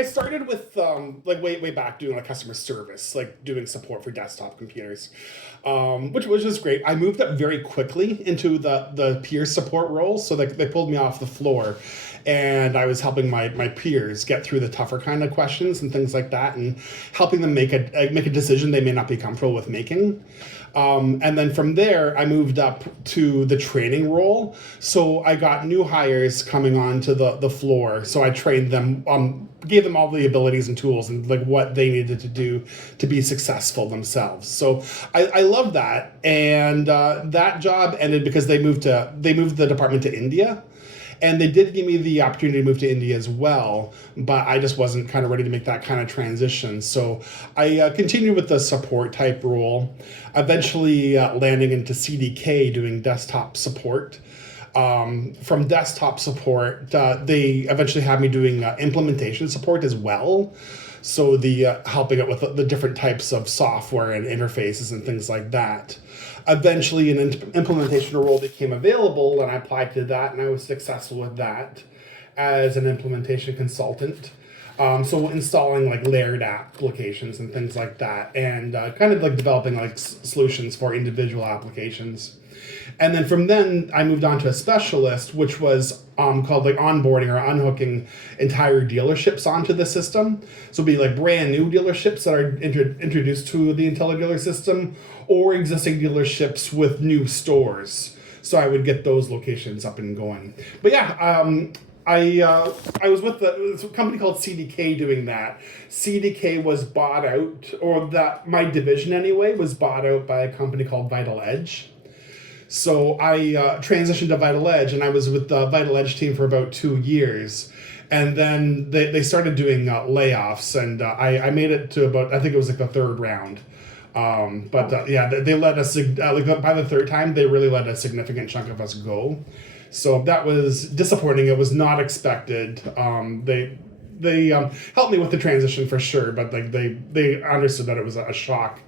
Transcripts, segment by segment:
I started with like way back doing like customer service, like doing support for desktop computers, which was great. I moved up very quickly into the peer support role, so they pulled me off the floor, and I was helping my peers get through the tougher kind of questions and things like that, and helping them make a decision they may not be comfortable with making. And then from there, I moved up to the training role. So I got new hires coming onto the floor. So I trained them, gave them all the abilities and tools and like what they needed to do to be successful themselves. So I love that. And that job ended because they moved the department to India. And they did give me the opportunity to move to India as well, but I just wasn't kind of ready to make that kind of transition. So I continued with the support type role, eventually landing into CDK doing desktop support. From desktop support, they eventually had me doing implementation support as well. So the helping out with the different types of software and interfaces and things like that. Eventually, an implementation role became available, and I applied to that, and I was successful with that as an implementation consultant. So installing like layered applications and things like that, and kind of like developing like solutions for individual applications. And then from then, I moved on to a specialist, which was called like onboarding or unhooking entire dealerships onto the system. So it'd be like brand new dealerships that are introduced to the IntelliDealer system, or existing dealerships with new stores. So I would get those locations up and going. But yeah, I was with a company called CDK doing that. CDK was bought out, or that my division anyway was bought out by a company called Vital Edge. So I transitioned to Vital Edge, and I was with the Vital Edge team for about 2 years. And then they started doing layoffs, and I made it to about, I think it was like the third round. Yeah, they let us, like by the third time, they really let a significant chunk of us go. So that was disappointing. It was not expected. They helped me with the transition for sure, but like they understood that it was a shock.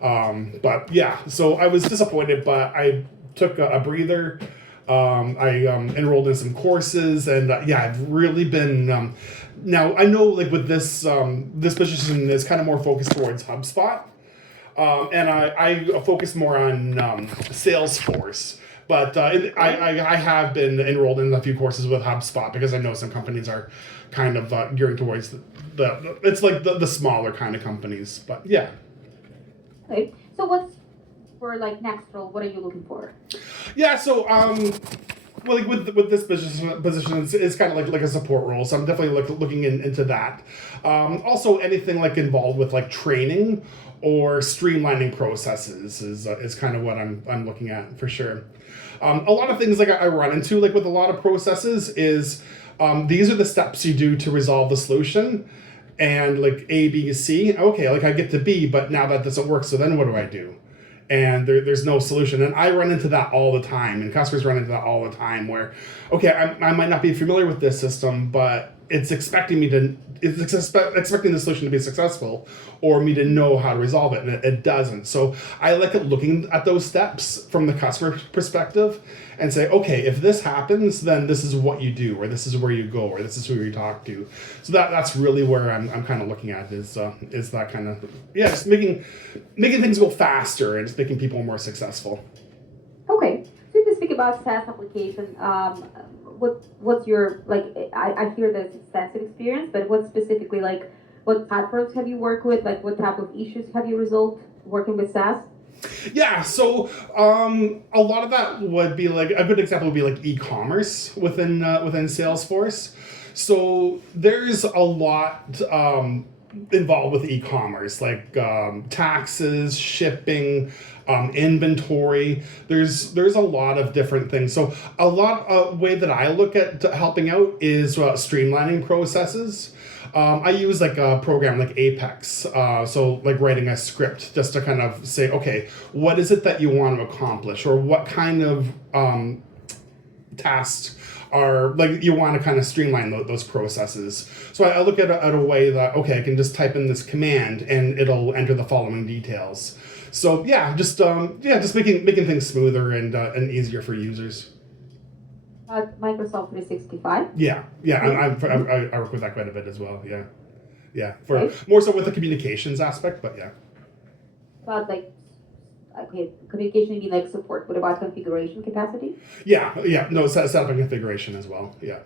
But yeah, so I was disappointed, but I took a breather. I enrolled in some courses, and yeah, I've really been. Now I know, like with this position is kind of more focused towards HubSpot, and I focus more on Salesforce. But I have been enrolled in a few courses with HubSpot because I know some companies are kind of gearing towards the it's like the smaller kind of companies. But yeah. Okay. So what's for like next role? What are you looking for? Yeah, so well, like with this position, it's kind of like a support role. So I'm definitely looking into that. Also, anything like involved with like training or streamlining processes is kind of what I'm looking at for sure. A lot of things like I run into like with a lot of processes is these are the steps you do to resolve the solution. And like A, B, C, okay, like I get to B, but now that doesn't work, so then what do I do? And there's no solution. And I run into that all the time, and customers run into that all the time where, okay, I might not be familiar with this system, but it's expecting the solution to be successful or me to know how to resolve it, and it doesn't. So I like looking at those steps from the customer perspective and say, okay, if this happens, then this is what you do, or this is where you go, or this is who you talk to. So that's really where I'm kind of looking at is that kind of, yeah, just making things go faster and just making people more successful. Okay. So if we speak about SaaS application, what's your like? I hear there's extensive experience, but what specifically, like what platforms have you worked with? Like what type of issues have you resolved working with SaaS? Yeah, so a lot of that would be like a good example would be like e-commerce within Salesforce. So there's a lot involved with e-commerce, like taxes, shipping, inventory. There's a lot of different things. So a lot of way that I look at helping out is streamlining processes. I use like a program like Apex, so like writing a script just to kind of say, okay, what is it that you want to accomplish, or what kind of tasks are like you want to kind of streamline those processes. So I look at a way that, okay, I can just type in this command and it'll enter the following details. So yeah, just making things smoother and easier for users. Microsoft 365. Yeah, I work with that quite a bit as well. Yeah. Yeah, for Okay. more so with the communications aspect, but yeah. But like, okay, communication, you mean like support. What about configuration capacity? Yeah, no, setup and configuration as well. Yeah,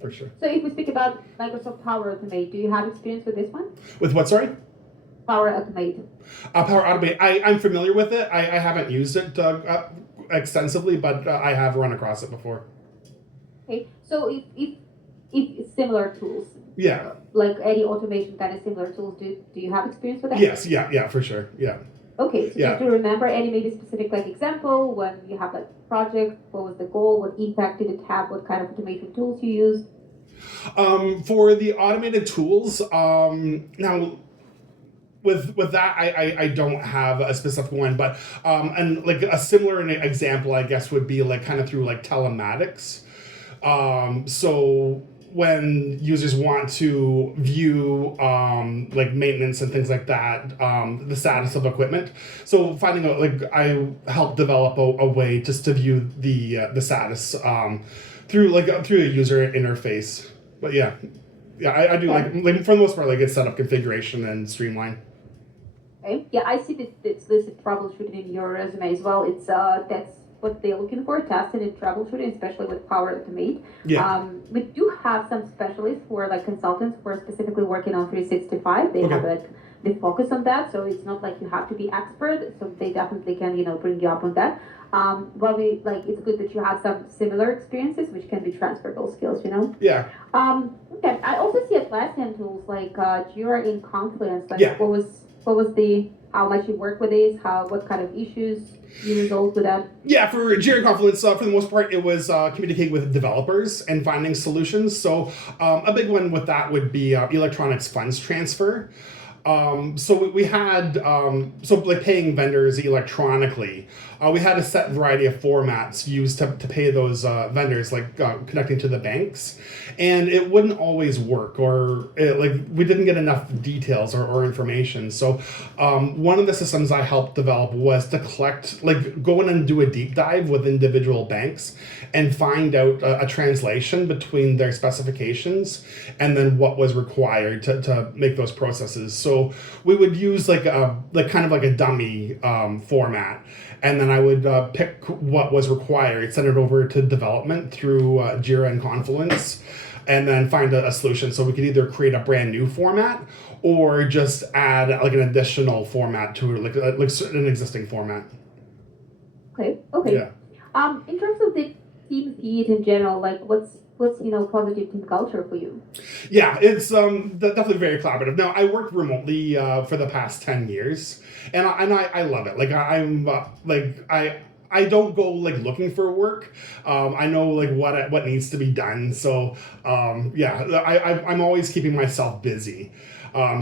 for sure. So if we speak about Microsoft Power Automate, do you have experience with this one? With what, sorry? Power Automate. Power Automate, I'm familiar with it. I haven't used it extensively, but I have run across it before. Okay, so if it's similar tools, Yeah. like any automation kind of similar tools, do you have experience with that? Yes, yeah, for sure. Yeah. Okay, so Yeah. do you remember any maybe specific like example when you have like project? What was the goal? What impact did it have? What kind of automation tools you used? For the automated tools, now with that I don't have a specific one, but and like a similar example I guess would be like kind of through like telematics. So when users want to view like maintenance and things like that, the status of equipment. So finding out, like, I helped develop a way just to view the status through a user interface. But yeah, I do like for the most part like it's set up configuration and streamline. Okay. Yeah, I see that it's listed troubleshooting in your resume as well. It's that's what they're looking for, testing and troubleshooting, especially with Power Automate. Yeah. We do have some specialists who are like consultants who are specifically working on 365. They have like they focus on that, so it's not like you have to be expert. So they definitely can bring you up on that. But we like it's good that you have some similar experiences, which can be transferable skills. Yeah. Okay. I also see Atlassian tools like Jira in Confluence. Like Yeah. what was the how much you work with these? What kind of issues you resolved with that? Yeah, for Jira Confluence, for the most part, it was communicating with developers and finding solutions. So a big one with that would be electronics funds transfer. So we had so like paying vendors electronically. We had a set variety of formats used to pay those vendors, like connecting to the banks, and it wouldn't always work, or like we didn't get enough details or information. So one of the systems I helped develop was to collect, like, go in and do a deep dive with individual banks and find out a translation between their specifications and then what was required to make those processes. So we would use like kind of like a dummy format, and then I would pick what was required, send it over to development through Jira and Confluence, and then find a solution. So we could either create a brand new format or just add like an additional format to like an existing format. Okay. Yeah. In terms of the team feed in general, like what's positive team culture for you? Yeah, it's definitely very collaborative. Now, I worked remotely for the past 10 years, and I love it. Like I don't go like looking for work. I know like what needs to be done. So I'm always keeping myself busy.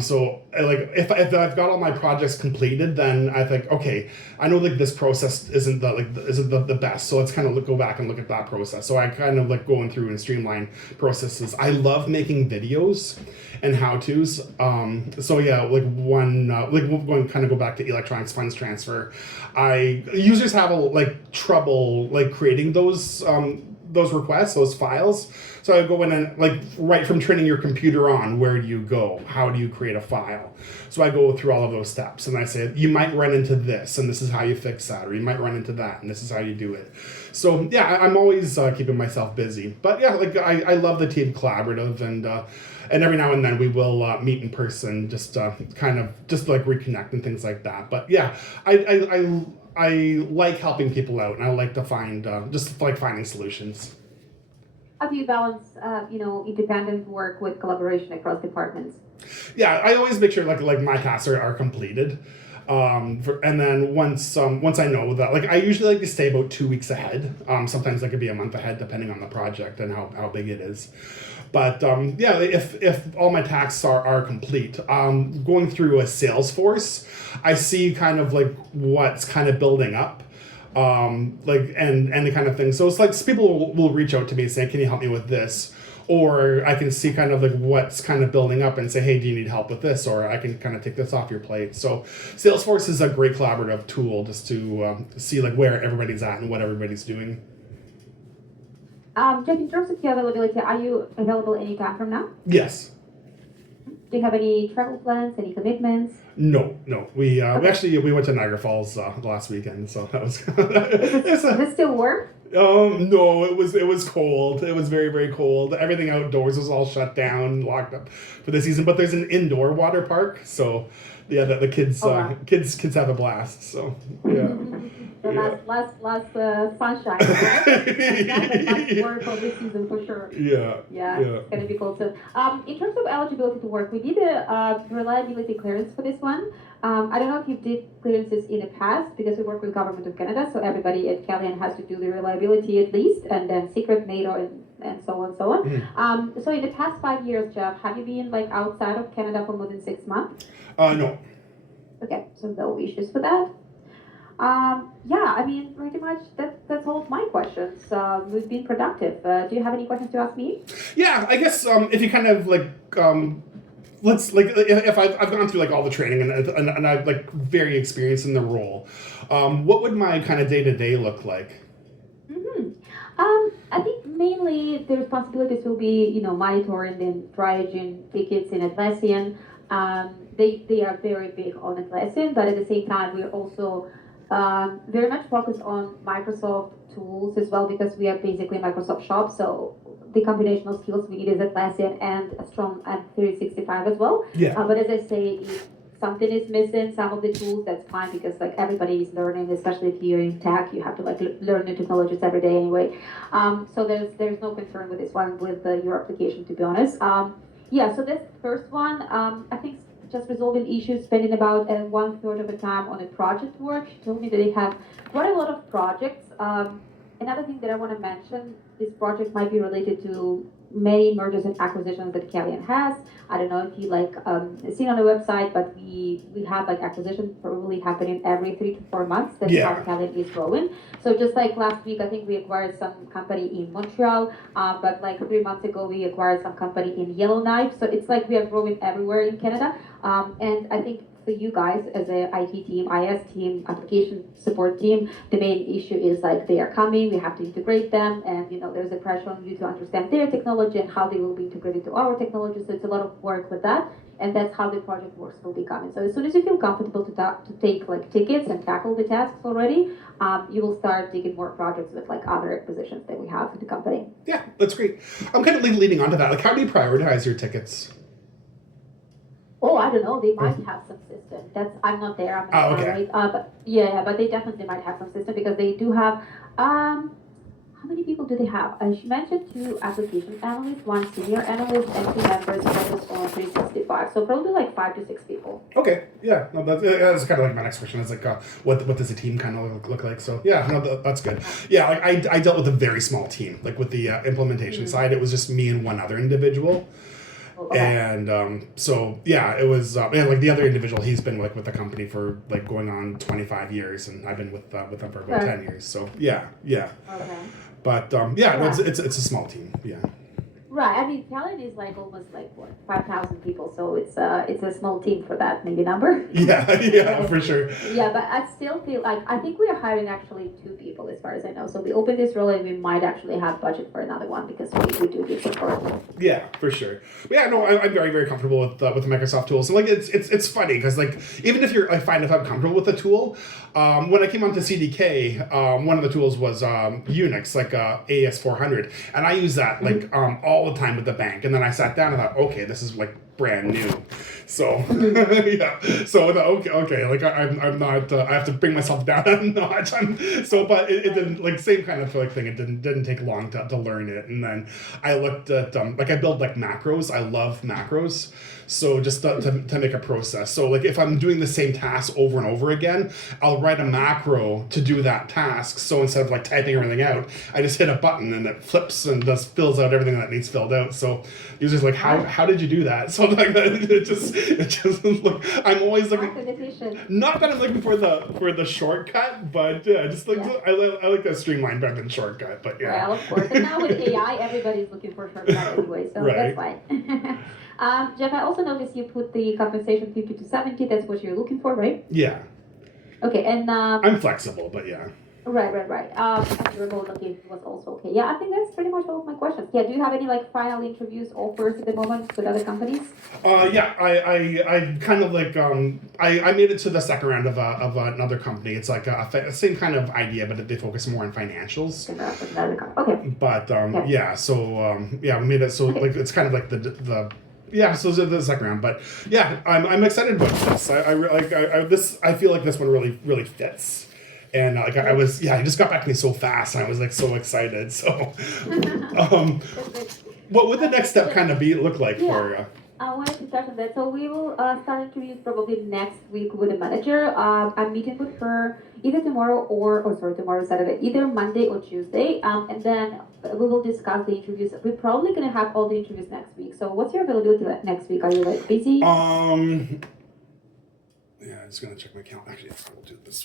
So like if I've got all my projects completed, then I think, okay, I know like this process isn't the best, so let's kind of go back and look at that process. So I kind of like going through and streamline processes. I love making videos and how-tos. So yeah, like one like we're going to kind of go back to electronics funds transfer. Users have trouble like creating those requests, those files. So I go in and like right from turning your computer on, where do you go? How do you create a file? So I go through all of those steps and I say, you might run into this and this is how you fix that, or you might run into that and this is how you do it. So yeah, I'm always keeping myself busy. But yeah, like I love the team collaborative, and every now and then we will meet in person, just kind of just like reconnect and things like that. But yeah, I like helping people out, and I like to find just like finding solutions. How do you balance independent work with collaboration across departments? Yeah, I always make sure like my tasks are completed. And then once I know that, like, I usually like to stay about 2 weeks ahead. Sometimes that could be a month ahead depending on the project and how big it is. But yeah, if all my tasks are complete, going through a Salesforce, I see kind of like what's kind of building up. Like and the kind of thing. So it's like people will reach out to me and say, can you help me with this? Or I can see kind of like what's kind of building up and say, hey, do you need help with this? Or I can kind of take this off your plate. So Salesforce is a great collaborative tool just to see like where everybody's at and what everybody's doing. Jeff, in terms of your availability, are you available anytime from now? Yes. Do Do you have any travel plans, any commitments? No, no. We Okay. actually we went to Niagara Falls last weekend, so that was. Is it still warm? No, it was cold. It was very very cold. Everything outdoors was all shut down, locked up for the season. But there's an indoor water park, so yeah, the kids Oh wow. kids have a blast. So yeah, The yeah. last sunshine, right? But last work of this season for sure. Yeah, Yeah, yeah. it's gonna be cool too. In terms of eligibility to work, we did a reliability clearance for this one. I don't know if you did clearances in the past because we work with Government of Canada, so everybody at Calian has to do the reliability at least, and then secret NATO and so on so on. So in the past 5 years, Jeff, have you been like outside of Canada for more than 6 months? No. Okay, so no issues for that. Yeah, I mean, pretty much that's all of my questions. We've been productive. Do you have any questions to ask me? Yeah, I guess if you kind of like let's like if I've gone through like all the training and I'm like very experienced in the role, what would my kind of day to day look like? Mm-hmm. I think mainly the responsibilities will be, monitoring the triaging tickets in Atlassian. They are very big on Atlassian, but at the same time, we're also very much focused on Microsoft tools as well because we are basically a Microsoft shop. So the combinational skills we need is Atlassian and a strong M365 as well. Yeah. But as I say, if something is missing, some of the tools, that's fine because like everybody is learning, especially if you're in tech, you have to like learn new technologies every day anyway. So there's no concern with this one with your application, to be honest. Yeah, so this first one, I think just resolving issues, spending about 1/3 of the time on a project work. She told me that they have quite a lot of projects. Another thing that I want to mention, this project might be related to many mergers and acquisitions that Calian has. I don't know if you like seen on the website, but we have like acquisitions probably happening every 3 to 4 months. That's how Yeah. Calian is growing. So just like last week, I think we acquired some company in Montreal, but like 3 months ago, we acquired some company in Yellowknife. So it's like we are growing everywhere in Canada. And I think for you guys as a IT team, IS team, application support team, the main issue is like they are coming, we have to integrate them, and there's a pressure on you to understand their technology and how they will be integrated to our technology. So it's a lot of work with that, and that's how the project works will be coming. So as soon as you feel comfortable to take like tickets and tackle the tasks already, you will start taking more projects with like other positions that we have in the company. Yeah, that's great. I'm kind of leading on to that. Like, how do you prioritize your tickets? Oh, I don't know. They might have some system. I'm not there. I'm not okay. right. But yeah, but they definitely might have some system because they do have. How many people do they have? She mentioned 2 application analysts, 1 senior analyst, and 2 members focused on 365. So probably like 5 to 6 people. Okay, yeah, no, that's kind of like my next question. Is like, what does a team kind of look like? So yeah, no, that's good. Yeah, like I dealt with a very small team. Like with the implementation side, it was just me and one other individual. Okay. And so yeah, it was like the other individual. He's been like with the company for like going on 25 years, and I've been with them for about 10 years. So yeah. Okay. But yeah, no, it's a small team. Yeah. Right. I mean, Calian is like almost like what 5,000 people, so it's a small team for that maybe number. Yeah, for sure. Yeah, but I still feel like I think we are hiring actually 2 people as far as I know. So we opened this role and we might actually have budget for another one because we do give support. Yeah, for sure. But yeah, no, I'm very very comfortable with the Microsoft tools. And like it's funny because like even if I find if I'm comfortable with a tool, when I came onto CDK, one of the tools was Unix, like AS400, and I use that like all the time with the bank. And then I sat down and thought, okay, this is like brand new. So yeah, so okay, like I'm not. I have to bring myself down a notch. But it didn't like same kind of like thing. It didn't take long to learn it. And then I looked at like I build like macros. I love macros. So just to make a process. So like if I'm doing the same task over and over again, I'll write a macro to do that task. So instead of like typing everything out, I just hit a button and it flips and just fills out everything that needs filled out. So users like, how did you do that? So like it just look. I'm always looking. Not that I'm looking for the shortcut, but yeah, just like I like a streamlined better than shortcut. But yeah. Well, of course. And now with AI, everybody's looking for shortcut anyway, so right. That's fine. Jeff, I also noticed you put the compensation 50 to 70. That's what you're looking for, right? Yeah. Okay, and I'm flexible, but yeah. Right. And the remote location was also okay. Yeah, I think that's pretty much all of my questions. Yeah, do you have any like final interviews offers at the moment with other companies? Yeah, I kind of like I made it to the second round of another company. It's like same kind of idea, but they focus more on financials. Okay. But Okay. yeah, so yeah, we made it so Okay. like it's kind of like the yeah, so it's the second round. But yeah, I'm excited about this. I feel like this one really fits. And like I was, yeah, I just got back to me so fast, and I was like so excited. So, um, what would the next step kind of be look like for you? I wanted to touch on that. So we will start interviews probably next week with the manager. I'm meeting with her either tomorrow tomorrow Saturday, either Monday or Tuesday. And then we will discuss the interviews. We're probably gonna have all the interviews next week. So what's your availability like next week? Are you like busy? Yeah, I'm just gonna check my calendar. Actually, I will do it this